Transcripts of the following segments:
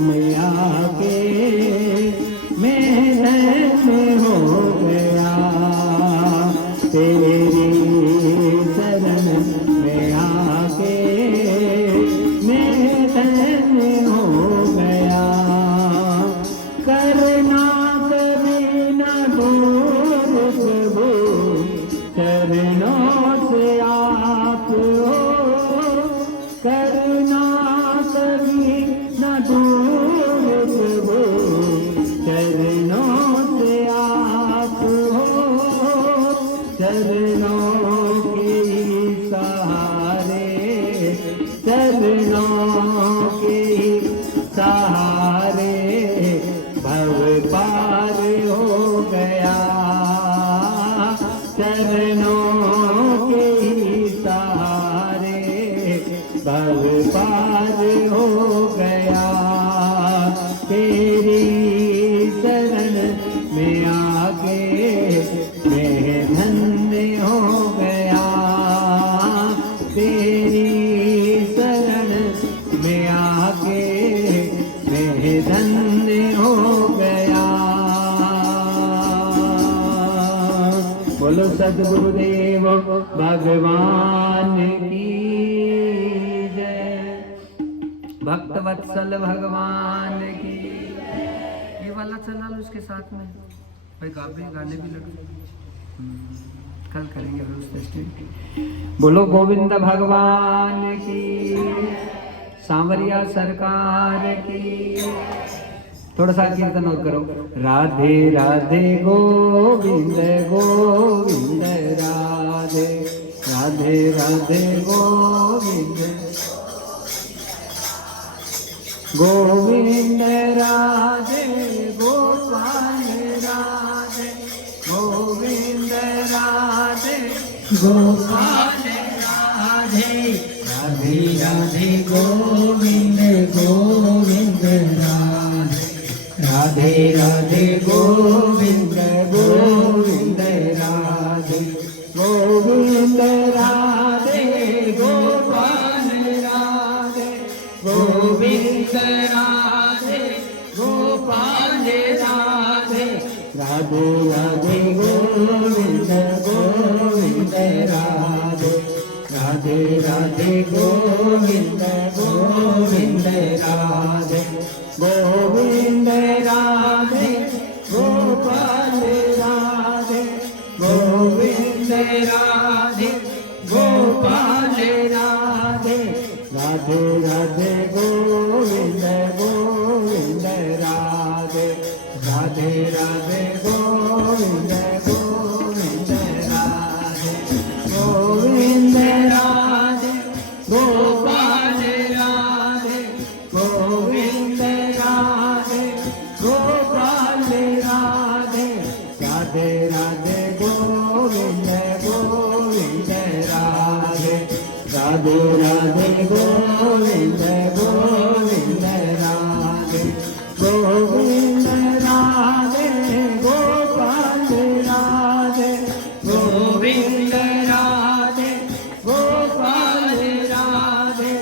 मैया के मैं धन्य हो गया, तेरी शरण में आके मैं धन्य हो गया। करना कभी न दूर प्रभु, चरणों से आप हो, करना कभी न दूर प्रभु, चरणों से आप हो, चरणों के सहारे, चरणों के सहारे भव पार हो गया, चरणों के सहारे भव पार हो गया। तेरी शरण में आके मैं धन्य हो गया, तेरी शरण में आके मैं धन्य हो गया। बोलो सद्गुरुदेव भगवान की जय, भक्त वत्सल भगवान की। ये वाला चला लो उसके साथ में भाई, गाने भी लग कल करेंगे व्यवस्था। बोलो गोविंद भगवान की, सांवरिया सरकार की। थोड़ा सा कीर्तन और करो। राधे राधे गोविंद गोविंद राधे, राधे राधे गोविंद गोविंद राधे गोपाल राधे, गोविंद राधे गोपाल राधे, राधे राधे गोविंद गोविंद राधे, राधे राधे गोविंद गोविंद राधे, गोविंद राधे गोपाल राधे, गोविंद राधे गोपाल राधे, राधे राधे गोविंद गोविंद राधे, राधे राधे गोविंद गोविंद राधे, गोविंद राधे गोपाल राधे, गोविंद राधे गोपाल राधे, राधे राधे गोविंद गोविंद राधे, राधे राधे गोविंद गोविंद राधे, गोविंद राधे गोपाल राधे, गोविंद राधे गोपाल राधे, राधे राधे गोविंद गोविंद राधे, राधे राधे गोविंद गोविंद राधे, गोविंद राधे गोपाल राधे, गोविंद राधे गोपाल राधे,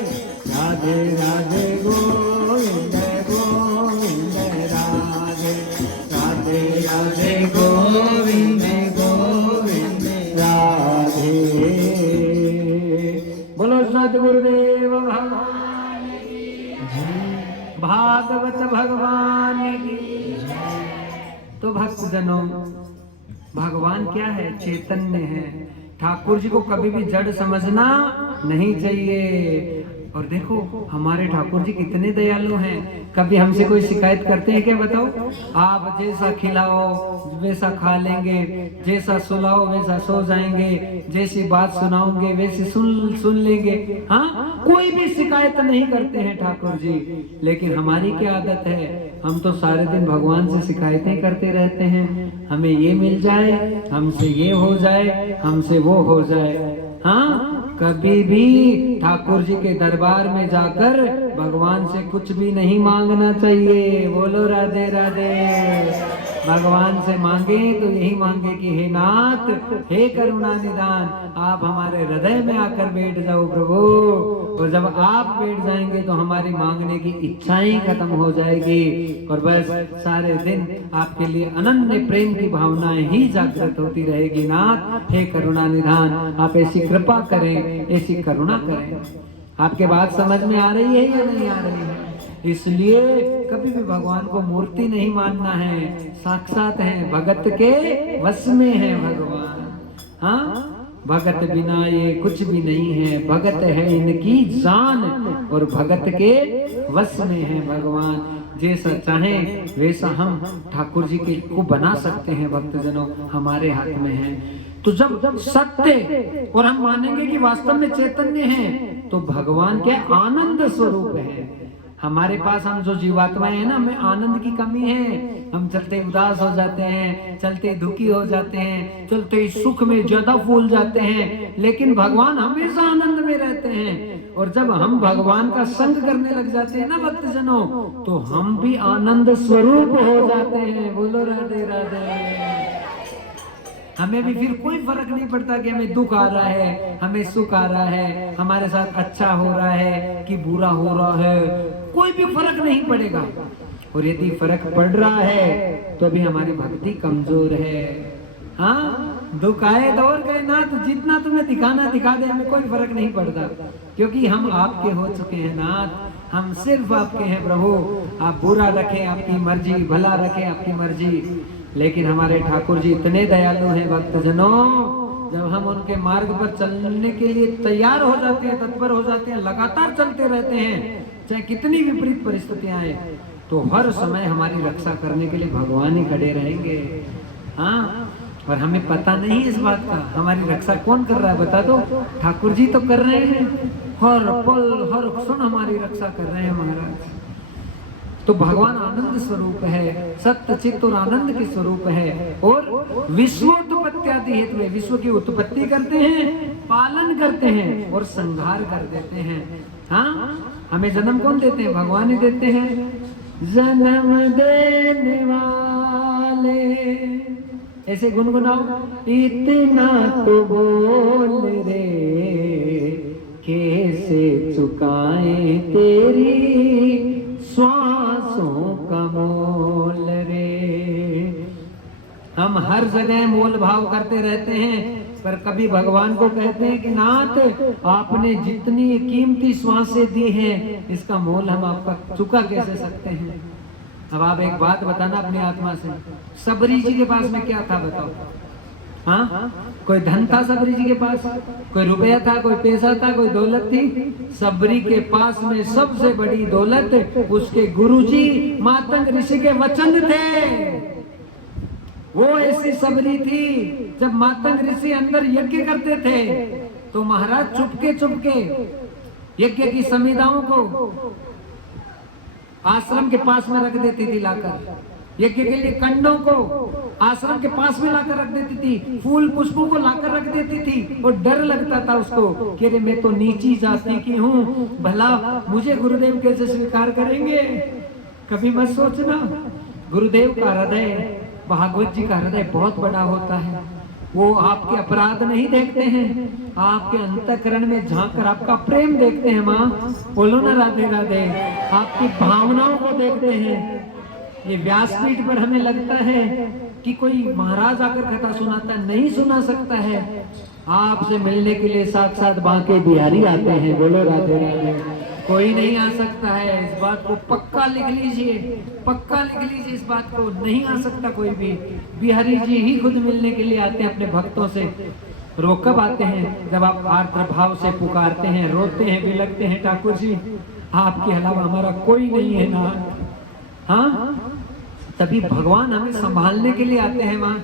राधे राधे गोविंद गोविंद राधे, राधे राधे गोविंद गोविंद राधे। बोलो सद्गुरुदेव भगवान की, भागवत भगवान की। तो भक्तजनों, भगवान क्या है? चैतन्य है। ठाकुर जी को कभी भी जड़ समझना नहीं चाहिए। और देखो हमारे ठाकुर जी कितने दयालु हैं। कभी हमसे कोई शिकायत करते हैं क्या? बताओ। आप जैसा खिलाओ वैसा खा लेंगे, जैसा सुलाओ वैसा सो जाएंगे, जैसी बात सुनाओगे वैसी सुन लेंगे। हाँ, कोई भी शिकायत नहीं करते हैं ठाकुर जी। लेकिन हमारी क्या आदत है? हम तो सारे दिन भगवान से शिकायतें करते रहते हैं। हमें ये मिल जाए, हमसे ये हो जाए, हमसे वो हो जाए। हाँ, कभी भी ठाकुर जी के दरबार में जाकर भगवान से कुछ भी नहीं मांगना चाहिए। बोलो राधे राधे। भगवान से मांगे तो यही मांगे कि हे नाथ, हे करुणा निदान, आप हमारे हृदय में आकर बैठ जाओ प्रभु। और जब आप बैठ जाएंगे तो हमारी मांगने की इच्छाएं खत्म हो जाएगी और बस सारे दिन आपके लिए अनन्य प्रेम की भावनाएं ही जागृत होती रहेगी। नाथ हे करुणा निधान, आप ऐसी कृपा करें, ऐसी करुणा करें। आपके बात समझ में आ रही है या नहीं आ रही है? इसलिए कभी भी भगवान को मूर्ति नहीं मानना है, साक्षात है, भगत के वश में है भगवान। हाँ, भगत बिना ये कुछ भी नहीं है, भगत है इनकी जान और भगत के वश में है भगवान। जैसा चाहे वैसा हम ठाकुर जी के को बना सकते हैं भक्तजनों, हमारे हाथ में है। तो जब सत्य और हम मानेंगे कि वास्तव में चैतन्य है तो भगवान के आनंद स्वरूप है। हमारे पास हम जो जीवात्माएं हैं ना, हमें आनंद की कमी है। हम चलते उदास हो जाते हैं, चलते दुखी हो जाते हैं, चलते सुख में ज्यादा फूल जाते हैं, लेकिन भगवान हमेशा आनंद में रहते हैं। और जब हम भगवान का संग करने लग जाते हैं ना भक्तजनों, तो हम भी आनंद स्वरूप हो जाते हैं। बोलो राधे राधे। हमें भी फिर कोई फर्क नहीं पड़ता कि हमें दुख आ रहा है, हमें सुख आ रहा है, हमारे साथ अच्छा हो रहा है कि बुरा हो रहा है, कोई भी फर्क नहीं पड़ेगा। और यदि फर्क पड़ रहा है तो अभी हमारी भक्ति कमजोर है। हाँ, दुख आए तो और कहे ना, तो जितना तुम्हें दिखाना दिखा दे, हमें कोई फर्क नहीं पड़ता, क्योंकि हम आपके हो चुके हैं नाथ। हम सिर्फ आपके हैं प्रभु। आप बुरा रखें आपकी मर्जी, भला रखें आपकी मर्जी, लेकिन हमारे ठाकुर जी इतने दयालु हैं भक्तजनों। जब हम उनके मार्ग पर चलने के लिए तैयार हो जाते हैं, तत्पर हो जाते हैं, लगातार चलते रहते हैं, चाहे कितनी विपरीत परिस्थितियां आए, तो हर समय हमारी रक्षा करने के लिए भगवान ही खड़े रहेंगे। हाँ, और हमें पता नहीं इस बात का, हमारी रक्षा कौन कर रहा है बता दो? ठाकुर जी तो कर रहे हैं, हर पल हर क्षण हमारी रक्षा कर रहे हैं महाराज। तो भगवान आनंद स्वरूप है, सत्य चित्त और आनंद के स्वरूप है। और विश्वोत्पत्ति हेतु में विश्व की उत्पत्ति करते हैं, पालन करते हैं और संहार कर देते हैं। हाँ, हमें जन्म कौन देते हैं? भगवान ही देते हैं। जन्म देने वाले, ऐसे गुनगुनाओ। इतना तो बोल रे, कैसे चुकाएं तेरी श्वासों का मोल रे। हम हर जगह मोल भाव करते रहते हैं, पर कभी भगवान को कहते हैं कि नाथ, आपने जितनी कीमती श्वासें दी हैं, इसका मोल हम आपका चुका कैसे सकते हैं? अब आप एक बात बताना अपनी आत्मा से, सबरी जी के पास में क्या था बताओ? हाँ, कोई धन था सबरी जी के पास? कोई रुपया था, कोई पैसा था, कोई दौलत थी? सबरी के पास में सबसे बड़ी दौलत उसके गुरुजी मातंग ऋषि के वचन थे। वो ऐसी सबरी थी, जब मातंग ऋषि अंदर यज्ञ करते थे तो महाराज चुपके चुपके यज्ञ की समिधाओं को आश्रम के पास में रख देती थी लाकर। यज्ञ के लिए कंडों को आश्रम के पास में लाकर रख देती थी, फूल पुष्पों को लाकर रख देती थी। और डर लगता था उसको कि अरे मैं तो नीची जाति की हूँ, भला मुझे गुरुदेव कैसे स्वीकार करेंगे? कभी मत सोचना, गुरुदेव का हृदय, भागवत जी का हृदय बहुत बड़ा होता है। वो आपके अपराध नहीं देखते हैं, आपके अंतःकरण में झांक कर आपका प्रेम देखते हैं। माँ बोलो ना राधे राधे। आपकी भावनाओं को देखते हैं। ये व्यासपीठ पर हमें लगता है कि कोई महाराज आकर कथा सुनाता, नहीं सुना सकता है। आपसे मिलने के लिए साक्षात बांके बिहारी आते हैं। बोलो राधे राधे। कोई नहीं आ सकता है, इस बात को पक्का लिख लीजिए, पक्का लिख लीजिए इस बात को। नहीं आ सकता कोई भी, बिहारी जी ही खुद मिलने के लिए आते हैं अपने भक्तों से। और वो कब आते हैं? जब आप आर्द्र भाव से पुकारते हैं, रोते हैं, बिलखते हैं, ठाकुर जी आपके अलावा हमारा कोई नहीं है ना। हाँ, तभी भगवान हमें संभालने के लिए आते हैं मां।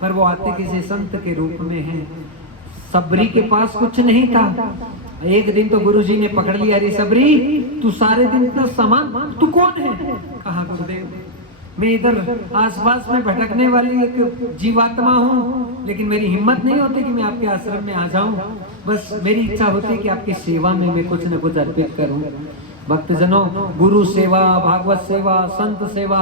पर वो आते किसी संत के रूप में हैं। सबरी के पास कुछ नहीं था। एक दिन तो गुरुजी ने पकड़ लिया, अरे सबरी तू सारे दिन इतना सामान, तू कौन है? कहा गुरुदेव मैं इधर आसपास में भटकने वाली एक जीवात्मा हूँ, लेकिन मेरी हिम्मत नहीं होती कि मैं आपके आश्रम में आ जाऊं। बस मेरी इच्छा होती है कि आपकी सेवा में मैं कुछ न कुछ अर्पित करूं। भक्तजनों, गुरु सेवा, भागवत सेवा, संत सेवा,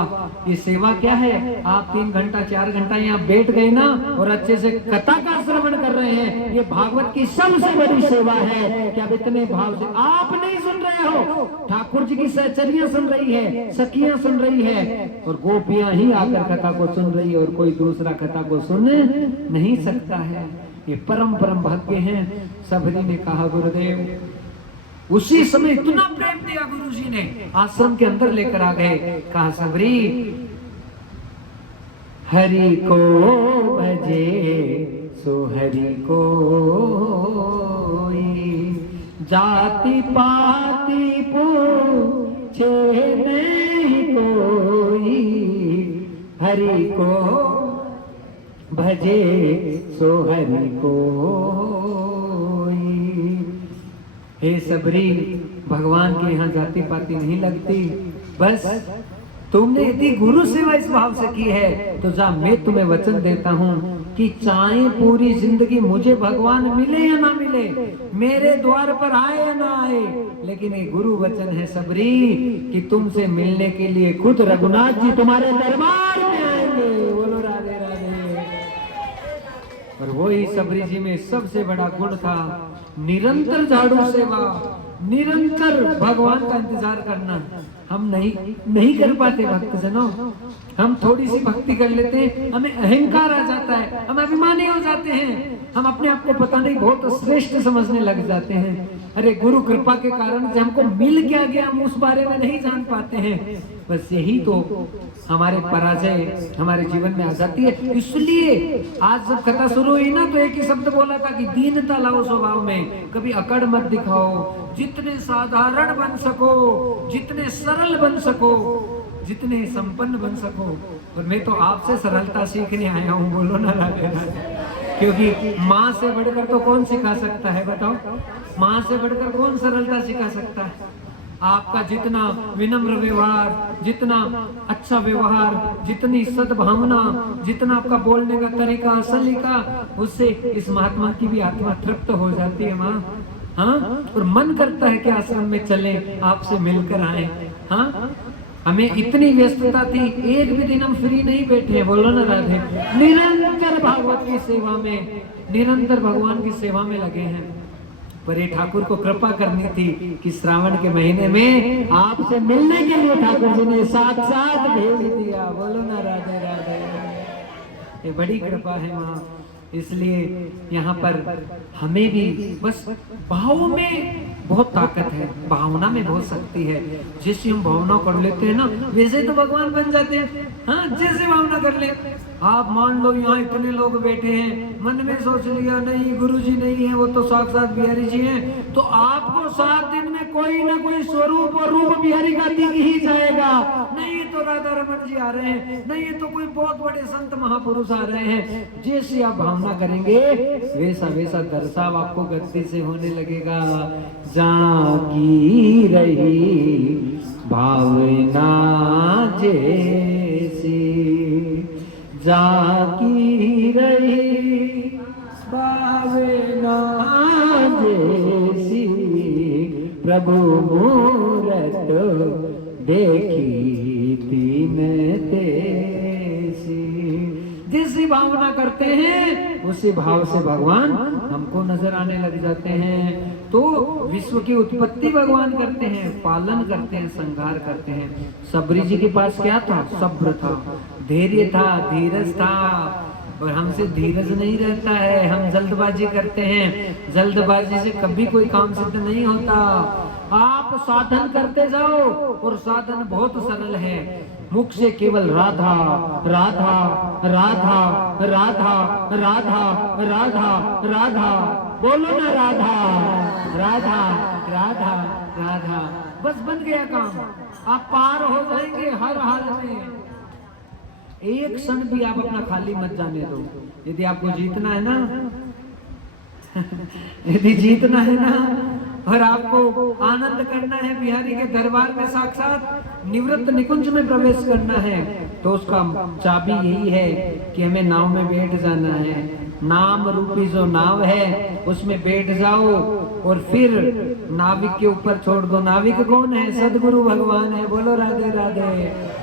ये सेवा क्या है? आप 3 घंटा 4 घंटा यहाँ बैठ गए ना और अच्छे से कथा का श्रवण कर रहे हैं, ये भागवत की सबसे बड़ी सेवा है कि आप इतने भाव से, आप नहीं सुन रहे हो, ठाकुर जी की सहचरियां सुन रही है, सखियां सुन रही है, और गोपियां ही आकर कथा को सुन रही है, और कोई दूसरा कथा को सुन नहीं सकता है। ये परम परम भाग्य हैं। सबरी ने कहा गुरुदेव, उसी समय इतना प्रेम दिया गुरुजी ने, आश्रम के अंदर लेकर आ गए। कहा सबरी, हरि को भजे सो हरि को, जाति पाति पूछे नहीं कोई, हरि को भजे सो हरि को। हे सबरी, भगवान के यहाँ जाति पाति नहीं लगती, बस तुमने यदि गुरु सेवा इस भाव से की है तो जा, मैं तुम्हें वचन देता हूँ कि चाहे पूरी जिंदगी मुझे भगवान मिले या ना मिले, मेरे द्वार पर आए या ना आए, लेकिन ये गुरु वचन है सबरी कि तुमसे मिलने के लिए खुद रघुनाथ जी तुम्हारे दरबार में आएंगे। बोलो राधे राधे। और वही सबरी जी में सबसे बड़ा गुण था निरंतर झाड़ू सेवा, निरंतर भगवान का इंतजार करना। हम नहीं कर पाते भक्तजनों, हम थोड़ी सी भक्ति कर लेते हैं, हमें अहंकार आ जाता है, हम अभिमानी हो जाते हैं, हम अपने आप को पता नहीं बहुत श्रेष्ठ समझने लग जाते हैं। अरे गुरु कृपा के कारण से हमको मिल क्या गया, हम उस बारे में नहीं जान पाते हैं। बस यही तो हमारे पराजय हमारे जीवन में आ जाती है। इसलिए आज जब कथा शुरू हुई ना तो एक ही शब्द बोला था कि दीनता लाओ स्वभाव में, कभी अकड़ मत दिखाओ, जितने साधारण बन सको, जितने सरल बन सको, जितने संपन्न बन सको। और मैं तो आपसे सरलता सीखने आया हूँ। बोलो ना राधे राधे। क्योंकि माँ से बढ़कर तो कौन सिखा सकता है, बताओ? माँ से बढ़कर कौन सरलता सिखा सकता है? आपका जितना विनम्र व्यवहार, जितना अच्छा व्यवहार, जितनी सद्भावना, जितना आपका बोलने का तरीका, सलीका, उससे इस महात्मा की भी आत्मा तृप्त हो जाती है माँ। हाँ, और मन करता है कि आश्रम में चले, आपसे मिलकर आए। हाँ, हमें इतनी व्यस्तता थी, एक भी दिन हम फ्री नहीं बैठे। बोलो ना राधे। निरंतर भागवत की सेवा में, निरंतर भगवान की सेवा में लगे हैं। पर ये ठाकुर को कृपा करनी थी कि श्रावण के महीने में आपसे मिलने के लिए ठाकुर जी ने साथ भेज दिया। बोलो ना राधे राधे। ये बड़ी कृपा है माँ। इसलिए यहाँ पर हमें भी बस भाव में बहुत ताकत है, भावना में बहुत शक्ति है। जैसे हम भावना कर लेते हैं ना, वैसे तो भगवान बन जाते हैं। हाँ, जैसे भावना कर ले। आप मान लो यहाँ इतने लोग बैठे हैं, मन में सोच लिया नहीं गुरुजी नहीं है, वो तो साक्षात बिहारी जी हैं, तो आपको 7 दिन में कोई ना कोई स्वरूप और रूप बिहारी का दिख ही जाएगा। नहीं तो राधा रमन जी आ रहे हैं, नहीं तो कोई बहुत बड़े संत महापुरुष आ रहे हैं। जैसे आप भावना करेंगे वैसा वैसा दर्शाव आपको गति से होने लगेगा। जागी रही भावना जैसी, जागी रही भावना जैसी, प्रभु मूरत देखी तीन तेसी। जिस भावना करते हैं उसी भाव से भगवान हमको नजर आने लग जाते हैं। तो विश्व की उत्पत्ति भगवान करते हैं, पालन करते हैं, संहार करते हैं। सबरी जी के पास क्या था? सब्र था, धैर्य था, धीरज था। और हमसे धीरज नहीं रहता है, हम जल्दबाजी करते हैं। जल्दबाजी से कभी कोई काम सिद्ध नहीं होता। आप साधन करते जाओ और साधन बहुत सरल है। मुख से केवल राधा राधा राधा राधा राधा राधा राधा, बोलो ना राधा राधा राधा राधा, बस बन गया काम। आप पार हो जाएंगे हर हाल में। एक क्षण भी आप अपना खाली मत जाने दो। यदि आपको जीतना है ना यदि जीतना है ना और आपको आनंद करना है, बिहारी के दरबार में साक्षात निवृत्त निकुंज में प्रवेश करना है, तो उसका चाबी यही है कि हमें नाव में बैठ जाना है। नाम रूपी जो नाव है उसमें बैठ जाओ और फिर नाविक के ऊपर छोड़ दो। नाविक कौन है? सदगुरु भगवान है। बोलो राधे राधे।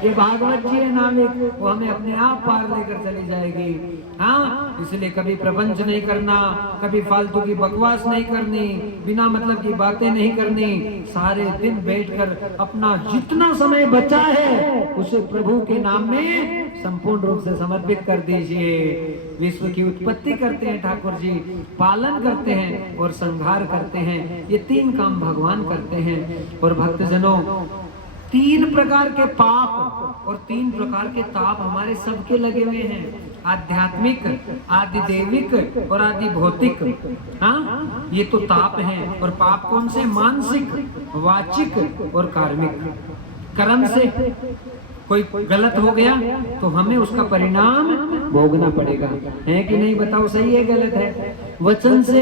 ये भागवत जी है नाविक, वो हमें अपने आप पार लेकर चली जाएगी। हाँ, इसलिए कभी प्रपंच नहीं करना, कभी फालतू की बकवास नहीं करनी, बिना मतलब की बातें नहीं करनी। सारे दिन बैठकर अपना जितना समय बचा है उसे प्रभु के नाम में संपूर्ण रूप से समर्पित कर दीजिए। विश्व की उत्पत्ति करते हैं ठाकुर जी, पालन करते हैं और संहार करते हैं। ये तीन काम भगवान करते हैं। और भक्तजनों, तीन प्रकार के पाप और तीन प्रकार के ताप हमारे सबके लगे हुए हैं। आध्यात्मिक, आदि देविक और आदि भौतिक। हाँ, ये तो ताप हैं। और पाप कौन से? मानसिक, वाचिक और कार्मिक। कर्म से कोई गलत हो गया तो हमें उसका परिणाम भोगना पड़ेगा, है कि नहीं? बताओ, सही है गलत है? वचन से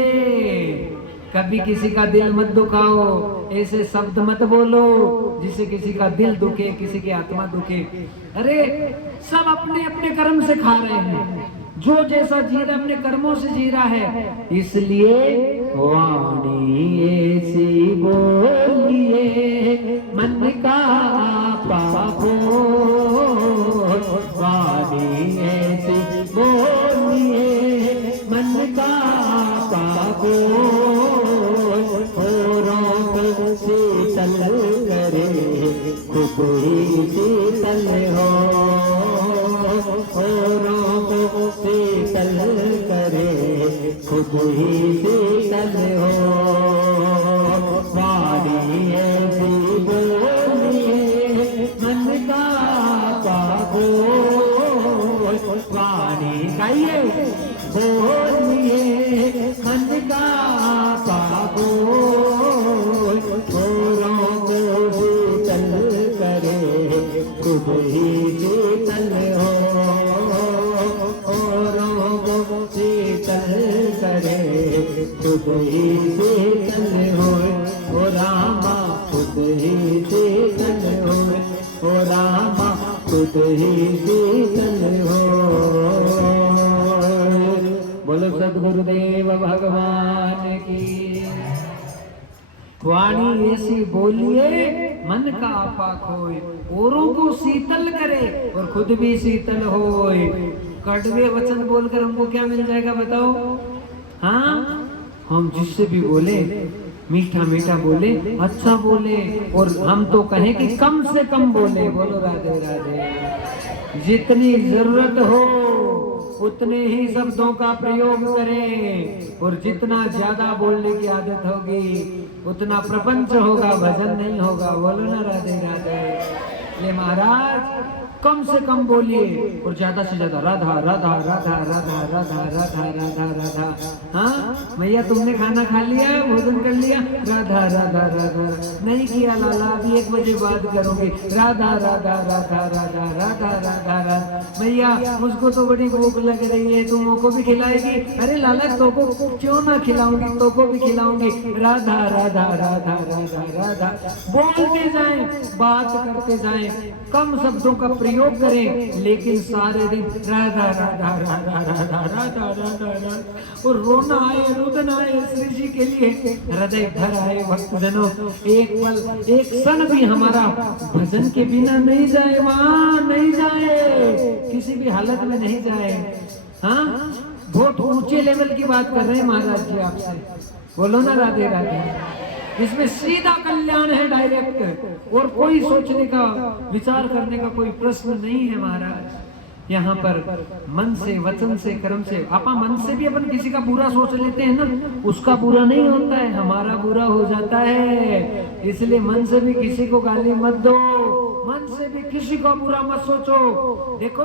कभी किसी का दिल मत दुखाओ, ऐसे शब्द मत बोलो जिससे किसी का दिल दुखे, किसी की आत्मा दुखे। अरे सब अपने अपने कर्म से खा रहे हैं, जो जैसा जी रहा अपने कर्मों से जी रहा है। इसलिए वाणी ऐसी बोलिए मन का पापो, वाणी ऐसी बोलिए मन का पापो, शीतल करे खुद ही शीतल हो, शीतल करे खुद ही शीतल हो। वाणी ऐसी बोलिए मन का पापो, वाणी गाइए बोलिए मन का पापो, खुद ही शीतल हो, औरों शीतल करे खुद ही शीतल हो। ओ रामा खुद ही शीतल हो, ओ रामा खुद ही शीतल हो। बोलो सद्गुरुदेव भगवान की। वाणी ऐसी बोलिए मन का आपा खोए, औरों को शीतल करे और खुद भी शीतल होए। कड़वे वचन बोलकर हमको क्या मिल जाएगा बताओ? हाँ, हम जिससे भी बोले मीठा मीठा बोले, अच्छा बोले, और हम तो कहें कि कम से कम बोले। बोलो राधे राधे। जितनी जरूरत हो उतने ही शब्दों का प्रयोग करें, और जितना ज्यादा बोलने की आदत होगी उतना प्रपंच होगा, भजन नहीं होगा। बोलो ना राधे राधे। ये महाराज कम से कम बोलिए और ज्यादा से ज्यादा राधा राधा राधा राधा राधा राधा राधा राधा। हाँ भैया, तुमने खाना खा लिया, भोजन कर लिया? राधा राधा राधा। नहीं किया लाला, अभी 1 बजे बाद करोगे। राधा राधा राधा राधा राधा राधा राधा। भैया मुझको तो बड़ी भूख लग रही है, तुम को भी खिलाएगी? अरे लाला तो को क्यों ना खिलाऊंगी, तो को भी खिलाऊंगी। राधा राधा राधा राधा राधा। बोलते जाएं, बात करते जाएं, कम शब्दों का प्रयोग करें, लेकिन सारे दिन राधा राधा राधा राधा राधा राधा राधा। और रोना आए, रुदन आए श्री जी के लिए, हृदय भर आए। भक्तजनों, एक पल, एक क्षण भी हमारा भजन के बिना नहीं जाए, वहां नहीं जाए, किसी भी हालत में नहीं जाए। हाँ, बहुत ऊंचे लेवल की बात कर रहे हैं महाराज जी आपसे। बोलो ना राधे राधे। इसमें सीधा कल्याण है, डायरेक्ट, और कोई सोचने का, विचार करने का कोई प्रश्न नहीं है महाराज। यहाँ पर मन से, वचन से, कर्म से, आपा मन से भी अपन किसी का बुरा सोच लेते हैं ना, उसका बुरा नहीं होता है, हमारा बुरा हो जाता है। इसलिए मन से भी किसी को गाली मत दो, मन से भी किसी को बुरा मत सोचो। देखो,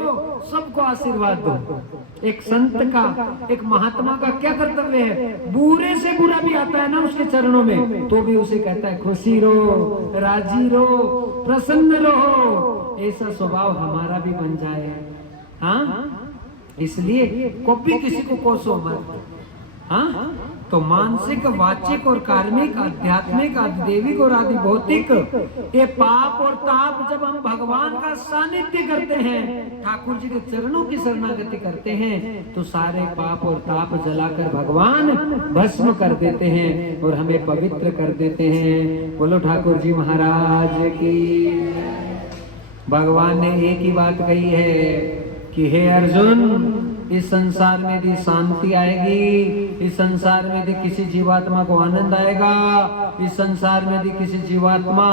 सबको आशीर्वाद दो। एक संत का, एक महात्मा का क्या कर्तव्य है? बुरे से बुरा भी आता है ना उसके चरणों में, तो भी उसे कहता है खुशी रहो, राजी रहो, प्रसन्न रहो। ऐसा स्वभाव हमारा भी बन जाए। हाँ, इसलिए कभी किसी को कोसो मत। हाँ, तो मानसिक, वाचिक और कार्मिक, आध्यात्मिक, आदिदेविक और आदि भौतिक ये पाप और ताप जब हम भगवान का सानिध्य करते हैं, ठाकुर जी के चरणों की शरणागति करते हैं, तो सारे पाप और ताप जलाकर भगवान भस्म कर देते हैं और हमें पवित्र कर देते हैं। बोलो ठाकुर जी महाराज की। भगवान ने एक ही बात कही है कि हे अर्जुन, इस संसार में यदि शांति आएगी, इस संसार में यदि किसी जीवात्मा को आनंद आएगा, इस संसार में यदि किसी जीवात्मा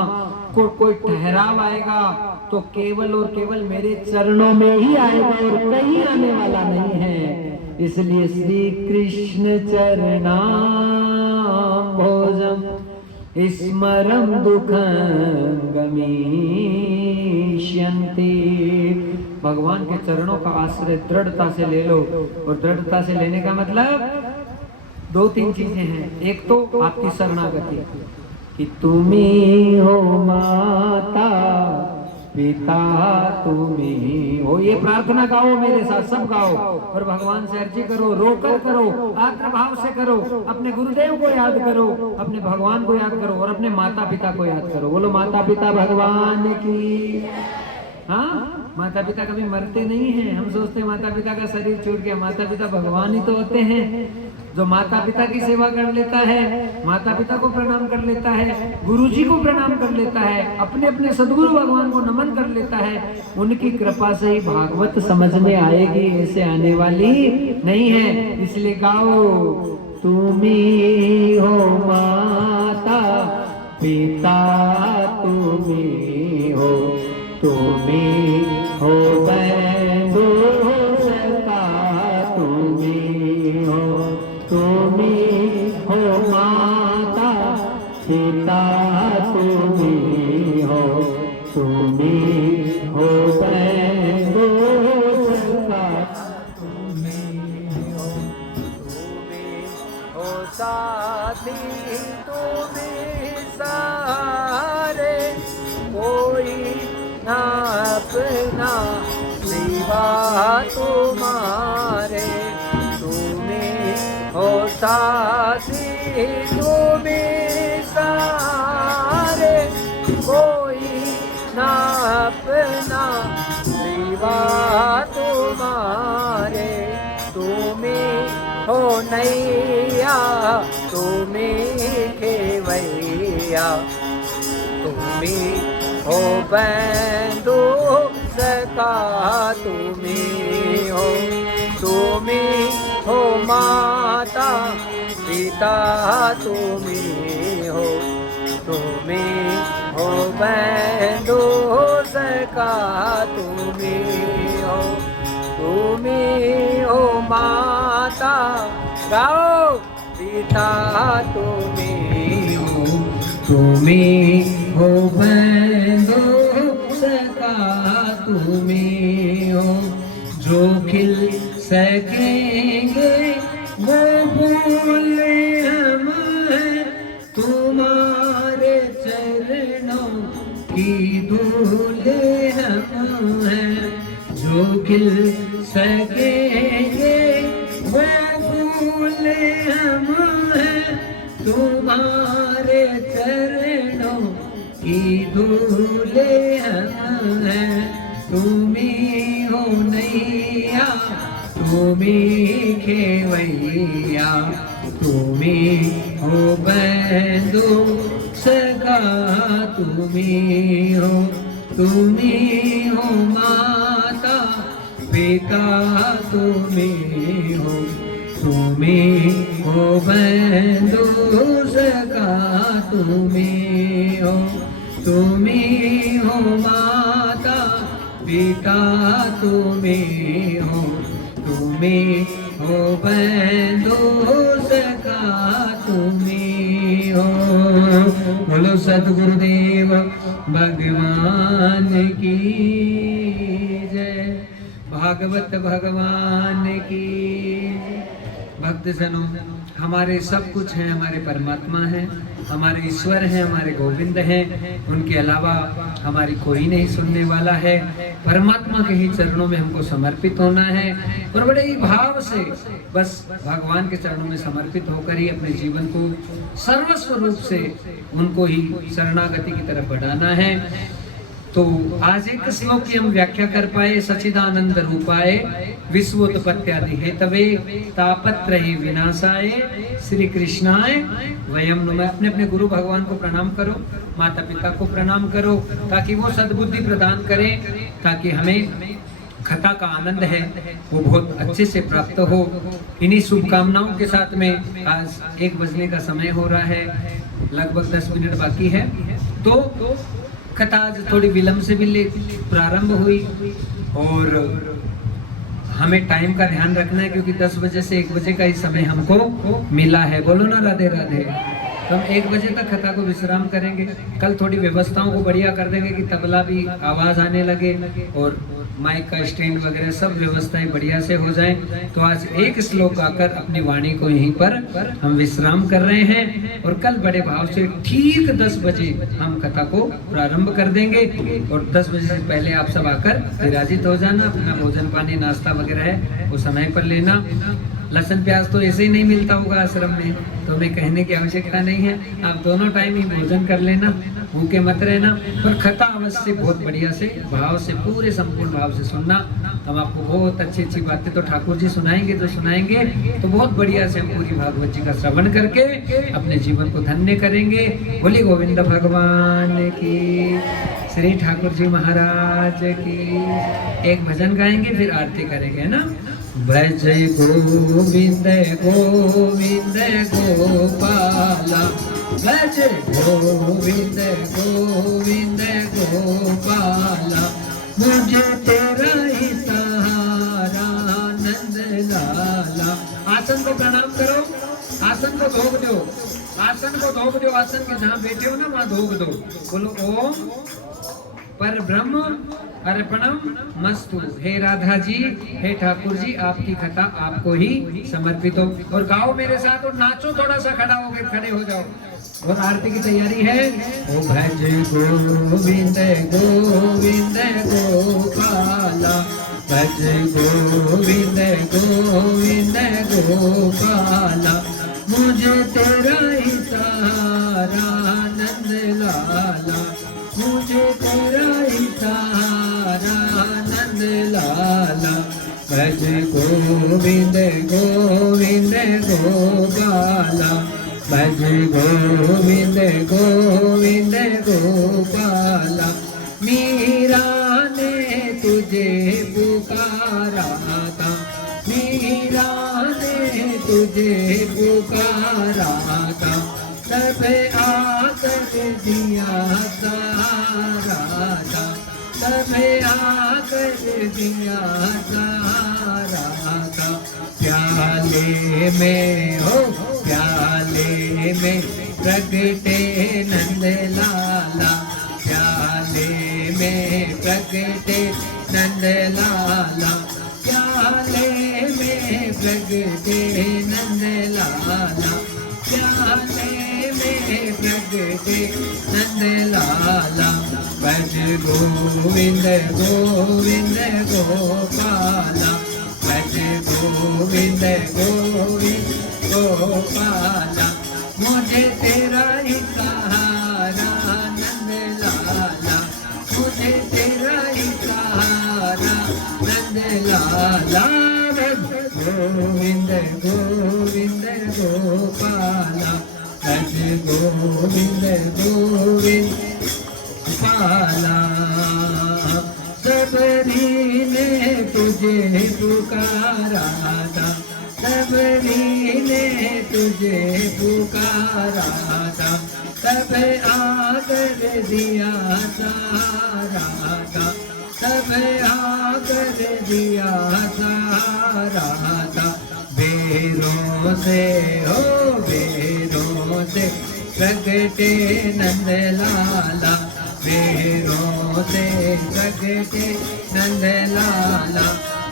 को कोई ठहराव आएगा, तो केवल और केवल मेरे चरणों में ही आएगा और कहीं आने वाला नहीं है। इसलिए श्री कृष्ण चरणां भोजम स्मरं दुःखं गमिष्यन्ति। भगवान के चरणों का आश्रय दृढ़ता से ले लो। और दृढ़ता से लेने का मतलब 2-3 चीजें हैं। एक तो आपकी शरणागति कि तुम्ही हो माता पिता तुम्ही हो, ये प्रार्थना गाओ मेरे साथ, सब गाओ और भगवान से अर्जी करो, रोकर करो, आत्म भाव से करो, अपने गुरुदेव को याद करो, अपने भगवान को याद करो और अपने माता पिता को याद करो। बोलो माता पिता भगवान की। हाँ, माता पिता कभी मरते नहीं हैं। हम सोचते हैं माता पिता का शरीर छूट गया, माता पिता भगवान ही तो होते हैं। जो माता पिता की सेवा कर लेता है, माता पिता को प्रणाम कर लेता है, गुरु जी को प्रणाम कर लेता है, अपने अपने सदगुरु भगवान को नमन कर लेता है, उनकी कृपा से ही भागवत समझ में आएगी, ऐसे आने वाली नहीं है। इसलिए गाओ, तुम्ही हो माता पिता तुम्ही हो, तुम्ही हो बंधु सखा तुम्ही हो, तुम्ही हो माता पिता तुम्ही हो, तुम्ही हो बंधु सखा तुम्ही हो, तुम्ही हो साथी तुम्ही सारे, कोई ना अपना सिवा तुम्हारे, तुम्ही हो साथी तुम्ही सारे, कोई ना अपना सिवा तुम्हारे, तुम्ही हो नैया तुम्ही खेवैया, तुम्ही हो बंधु सखा तुम्ही हो, तुम्ही हो माता पिता तुम्ही हो, तुम्ही हो बंधु सखा तुम्ही हो, तुम्ही हो माता गाओ पिता तुम्ही हो, तुम्ही हो बंधु सखा तुम्ही हो, जो खिल सकेंगे वो फूल हम हैं, तुम्हारे चरणों की धूल हम हैं, जो खिल सकेंगे वो फूल हम हैं, तुम्हारे चरणों की धूल हम हैं, तुम्ही हो नैया तुम्ही खेवैया, तुम्ही हो बंधु सखा तुम्ही हो, तुम्ही हो माता पिता तुम्ही हो, तुम्ही हो बंधु सखा तुम्ही हो, तुम्ही हो माता पिता तुम्ही हो, तुम्ही हो बंधु सखा तुम्ही हो। बोलो सद्गुरुदेव भगवान की जय, भागवत भगवान की। भक्त जनों, हमारे सब कुछ हैं, हमारे परमात्मा हैं, हमारे ईश्वर हैं, हमारे गोविंद हैं, उनके अलावा हमारी कोई नहीं सुनने वाला है। परमात्मा के ही चरणों में हमको समर्पित होना है और बड़े ही भाव से बस भगवान के चरणों में समर्पित होकर ही अपने जीवन को सर्वस्व रूप से उनको ही शरणागति की तरफ बढ़ाना है। तो आज एक श्लोक की हम व्याख्या कर पाए। सच्चिदानंद रूपाय विश्वोत्पत्त्यादि हेतवे तापत्रये विनाशाय श्री कृष्णाय वयम नमः। अपने अपने गुरु भगवान को प्रणाम करो, माता पिता को प्रणाम करो, ताकि वो सद्बुद्धि प्रदान करें, ताकि हमें कथा का आनंद है वो बहुत अच्छे से प्राप्त हो। इन्हीं शुभकामनाओं के साथ में आज 1 बजने का समय हो रहा है, लगभग 10 मिनट बाकी है। तो कथा आज थोड़ी विलंब से भी प्रारंभ हुई और हमें टाइम का ध्यान रखना है, क्योंकि 10 बजे से 1 बजे का ही समय हमको मिला है। बोलो ना राधे राधे। तो हम 1 बजे तक कथा को विश्राम करेंगे। कल थोड़ी व्यवस्थाओं को बढ़िया कर देंगे कि तबला भी आवाज आने लगे और माइक का स्टैंड वगैरह सब व्यवस्थाएं बढ़िया से हो जाएं। तो आज एक श्लोक आकर अपनी वाणी को यहीं पर हम विश्राम कर रहे हैं और कल बड़े भाव से ठीक 10 बजे हम कथा को प्रारंभ कर देंगे। और 10 बजे से पहले आप सब आकर विराजित हो जाना। अपना भोजन पानी नाश्ता वगैरह है वो समय पर लेना। लहसुन प्याज तो ऐसे ही नहीं मिलता होगा आश्रम में, तो हमें कहने की आवश्यकता नहीं है। आप दोनों टाइम ही भोजन कर लेना, भूखे मत रहना। पर कथा अवश्य बहुत बढ़िया से भाव से पूरे संपूर्ण भाव से सुनना। हम आपको बहुत अच्छी अच्छी बातें तो ठाकुर जी सुनाएंगे, तो सुनाएंगे तो बहुत बढ़िया से हम पूरी भागवत जी का श्रवण करके अपने जीवन को धन्य करेंगे। बोली गोविंद भगवान की, श्री ठाकुर जी महाराज की। एक भजन गाएंगे फिर आरती करेंगे, है ना। भज गोविंद गोविंद गोपाला, भज गोविंद गोविंद गोपाला, मुझे तेरा ही सहारा नंद लाला। आसन को प्रणाम करो, आसन को धोक दो, आसन को धोक दो। आसन के जहाँ बैठे हो ना वहाँ धोक दो। बोलो ओम पर ब्रह्म अर्पणम मस्तु। हे राधा जी, हे ठाकुर जी, आपकी कथा आपको ही समर्पित हो। और गाओ मेरे साथ और नाचो, थोड़ा सा खड़ा हो गए, खड़े हो जाओ। और आरती की तैयारी है। ओ भज गोविंद गोविंद गोपाला, भज गोविंद गोविंद गोपाला, मुझे तेरा ही सहारा नंद लाला, मुझे तेरा ही सहारा नंद लाला। भज गोविंद गोविंद गोपाला, भज गोविंद गोविंद गोपाला, मीरा ने तुझे पुकारा था, मीरा ने तुझे पुकारा था, तब आकर दिया सहारा था, तब आकर दिया सहारा था। प्याले में हो प्याले में प्रगटे नंद लाला, प्याले में प्रगटे नंद लाला, प्याले में प्रगटे नंद लाला, प्याले में प्रगटे नंद लाला। भज गोविंद गोविंद गोपाला, भज गोविंद गोविंद गोपाला, मुझे तेरा ही सहारा नंद लाला, मुझे तेरा ही सहारा नंद लाला। गोविंद गोविंद गोपाला, भज गोविंद गोविंद गोपाला। सबरी ने तुझे पुकारा था, सबरी ने तुझे पुकारा था, तब आकर दिया सहारा था, तब आकर दिया सहारा था। बेरों से हो बेरों से प्रगटे नंद लाला, बेरों से प्रगटे नंद लाला,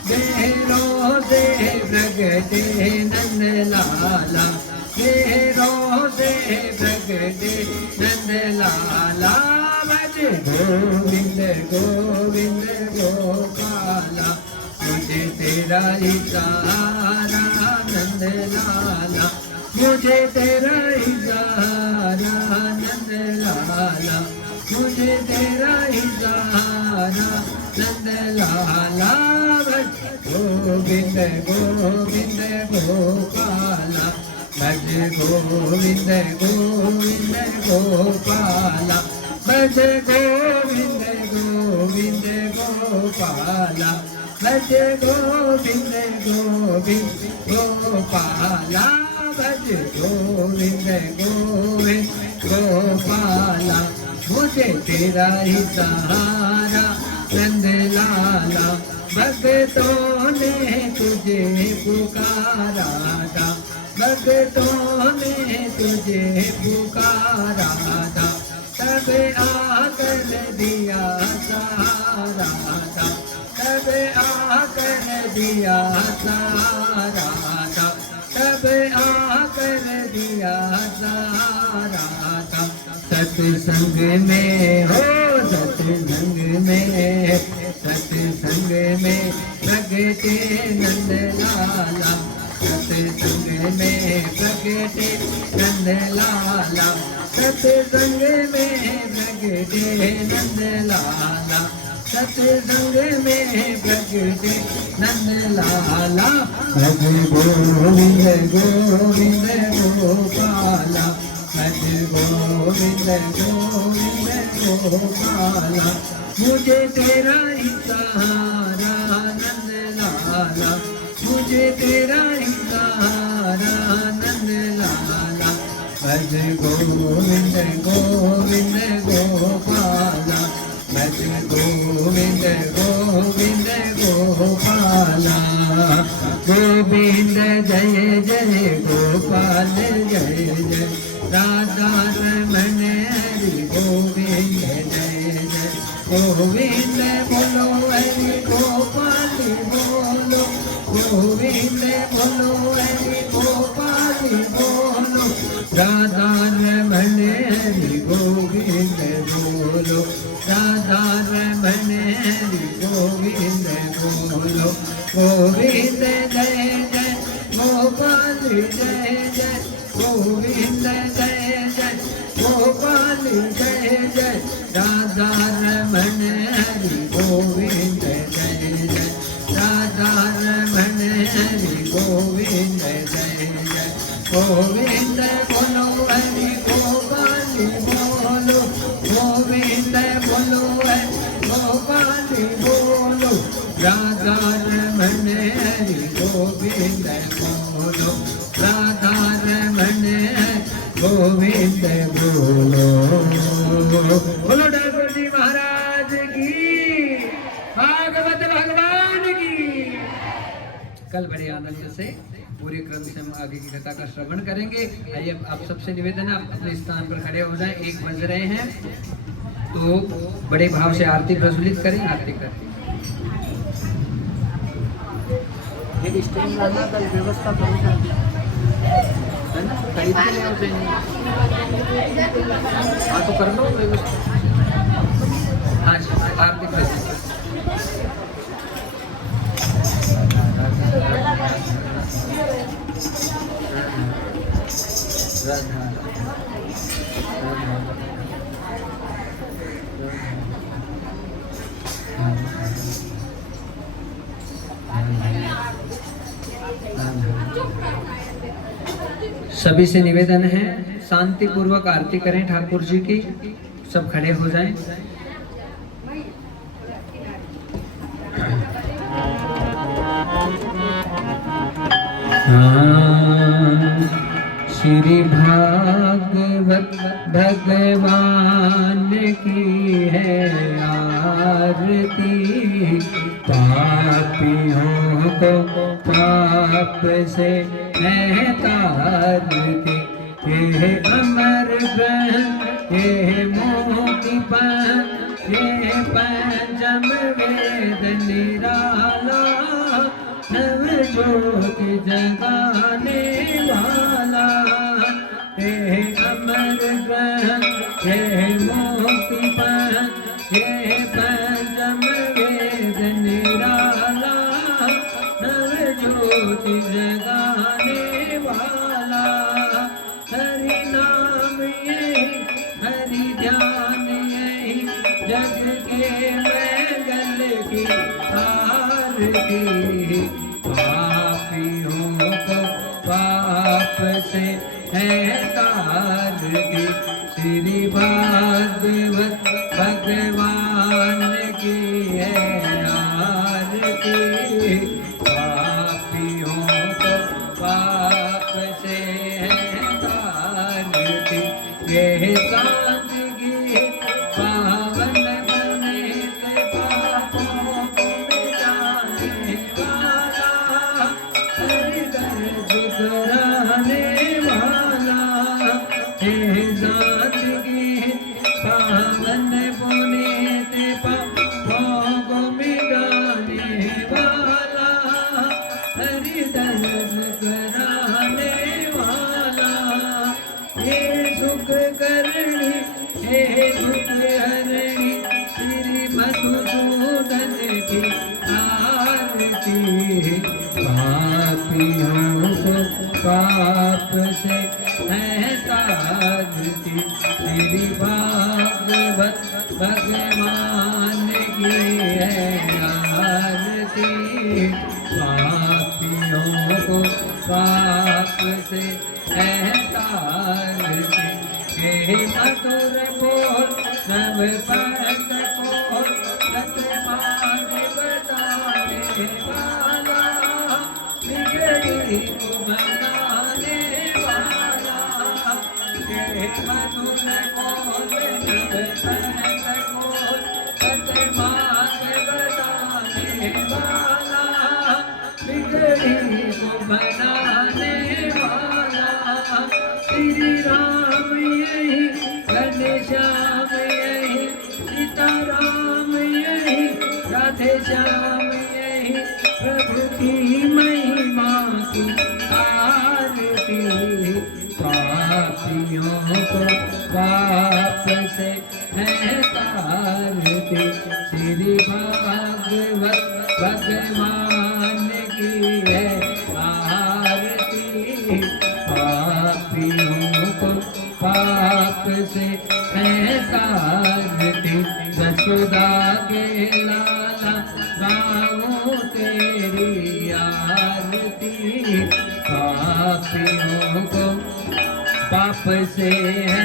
बेरों से प्रगटे नंद लाला, तेरों से प्रगटे नंद लाला भज गोविंद गोविंद गोपाला मुझे तेरा ही सहारा नंद लाला मुझे तेरा ही सहारा नंद लाला मुझे तेरा ही सहारा नंद लाला भज गोविंद गोविंद गोपाला भज गोविंद गोविंद गोपाला भज गोविंद गोविंद गोपाला भज गोविंद गोविंद गोपाला भज गोविंद गोविंद गोपाला मुझे तेरा ही सहारा नंद लाला भक्तों ने तुझे पुकारा था भक्तों ने तुझे पुकारा था तब आकर दिया सहारा था तब आकर दिया सहारा था तब आकर दिया सहारा था सत्संग में हो सत्संग में सत्संग में प्रगटे नंद लाला सत्संग में प्रगटे नंद लाला सत्संग में प्रगटे नंद लाला सत्संग में प्रगटे नंद लाला भज गोविंद गोविंद गोपाला भज गोविंद गोविंद गोपाला मुझे तेरा ही सहारा नंद लाला मुझे तेरा ही सहारा नंद लाला भज गोविंद गोविंद गोपाला भज गोविंद गोविंद गोपाला गोविंद जय जय गोपाल जय जय राधा रमण हरि गोविंद जय जय गोविंद बोलो हरि गोपाल बोलो गोविंद बोलो हरि गोपाल बोलो राधा रमण हरि गोविंद बोलो राधा रमण हरि गोविंद बोलो गोविंद जय जय गोपाल जय जय गोविंद जय जय गोपाल जय जय राधा रमण हरि गोविंद जय जय राधा रमण हरि गोविंद जय जय गोविंद बोलो हरि गोपाल बोलो गोविंद बोलो हरि गोपाल बोलो राधा रमण हरि गोविंद बोलो राधा रमण गोविंद बोलो बोलो ठाकुर जी महाराज की भागवत भगवान की। कल बड़े आनंद से पूरे क्रम से हम आगे की कथा का श्रवण करेंगे। आइए आप सबसे निवेदन है आप अपने स्थान पर खड़े हो जाएं। 1 बज रहे हैं तो बड़े भाव से आरती प्रज्वलित करें। आरती करते व्यवस्था है ना खरीद के ले आओ हाँ तो कर लो व्यवस्था। हाँ जी आरती प्रज्वलित सभी से निवेदन है शांति पूर्वक आरती करें ठाकुर जी की। सब खड़े हो जाएं। श्री भागवत भगवान की है आरती पापियों को पाप से है तारती ये अमर ग्रंथ ये मोती पान ये पंचम वेद निराला नव ज्योति जगाने वाला ये अमर ग्रह ये मोती पर ये पंचम वेद निराला नव ज्योति जगाने वाला हरि नाम यही हरि ध्यान यही जग के मंगल की आरती पापियों को पाप से है तारती श्री भागवत भगवान की है आरती पापियों को पाप से है तारती ये सादगी पावन पुनीत पापों को मिटाने वाला हरि दर्द कराने वाला हे सादगी पावन पुनीत पापों को मिटाने वाला हरि दर्द कराने वाला हे सुख करणी हे दुख हरणी श्री मधुसूदन की आरती पापियों को पाप से है तारती श्री भागवत भगवान की है आरती पापियों को पाप से है तारती हे मधुर बोल नव पद को सतमान बताने वाला बिगड़ी बनाने वाला हे मधुर बोल नव पद को सतमान बताने वाला बिगड़ी बनाने वाला श्री राम यही घनश्याम यही सीताराम यही राधे श्याम यही प्रभु की महिमा की आरती पापियों को पाप से है तारती श्री भागवत भगवान की है आरती पापियों को पाप से है तारती यशोदा के लाला गाओ तेरी आरती पापियों को पाप से है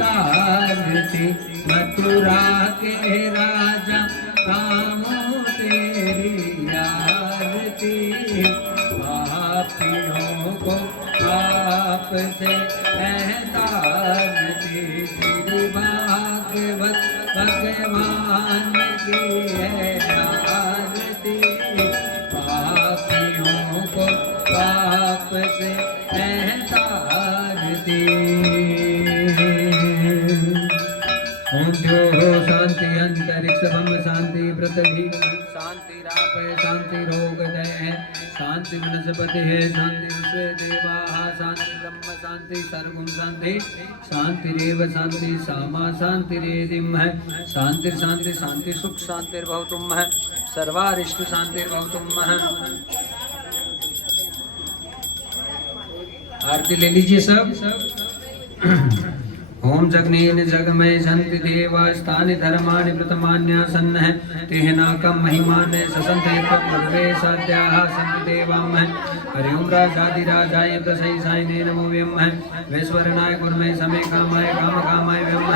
तारती मथुरा के राजा गाओ तेरी आरती पापियों को पाप से है तारती श्री भागवत भगवान की है आरती पापियों को पाप से है तारती ओम जो शांति अंतरिक्ष भम शांति पृथ्वी शांति रापय शांति रोग दय शांति वनस्पति है शांति विश्व देवा शांति ब्रह्म शांति सर्वम शांति शांति रेव शांति सामा शांति रेदिम है शांति शांति शांति सुख शांति भवतुम है सर्वारिष्ट शांति भवतुम है। आरती ले लीजिए सब। ओम जगनेन जगमय सन्ति देवा स्थानि धर्माणि प्रथमान्यासन्न तेहनाकं महिमान ससन्ते पूर्वे साध्याः सन्ति देवाम हरि ओम राजाधिराजाय प्रसैसाय नमो व्यम वैश्वरनाय गुरुमय समय कामाय काम कामाय व्यम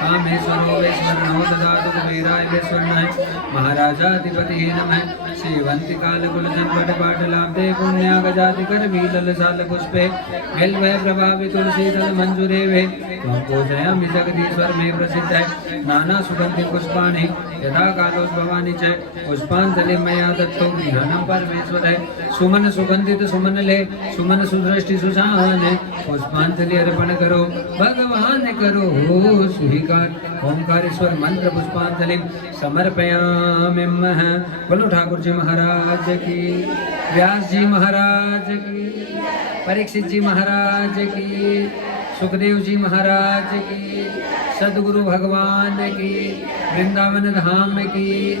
कामेश्वरो वैश्वरनो ददातु कुबेराय वैश्वरनाय महाराजाधिपति नमः सेवन्ति कालकुलजन पटपाटलाब्धे पुण्या गजाति कर वीलल साल पुष्पे बिल्व प्रभावि तुलसी दल मंजूरे वे पूजयामि जगदीश्वर में प्रसिद्ध है नाना सुगंधि पुष्पाणि यथा कालोद्भवानि च पुष्पांजलि मया दत्तो गृहाणं परमेश्वर है सुमन सुगंधित सुमन ले सुमन सुदृष्टि सुशान पुष्पांजलि अर्पण करो भगवान करो स्वीकार ओंकारेश्वर मंत्र पुष्पांजलि समर्पयामि। बोलो ठाकुर जी महाराज की, व्यास जी महाराज की, परीक्षित जी महाराज की, सुखदेव जी महाराज की, सदगुरु भगवान की, वृंदावन धाम की,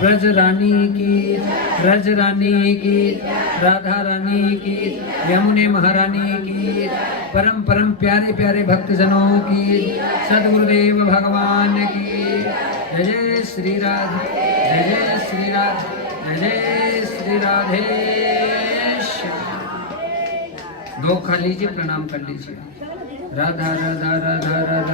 ब्रज रानी की, ब्रज रानी की, राधा रानी की, यमुने महारानी की, परम परम प्यारे प्यारे भक्तजनों की, सदगुरुदेव भगवान की। जय जय श्री राधे, जय जय श्री राधे, जय जय श्री राधे। दो खा लीजिए, प्रणाम कर लीजिए। राधा राधा राधा राधा।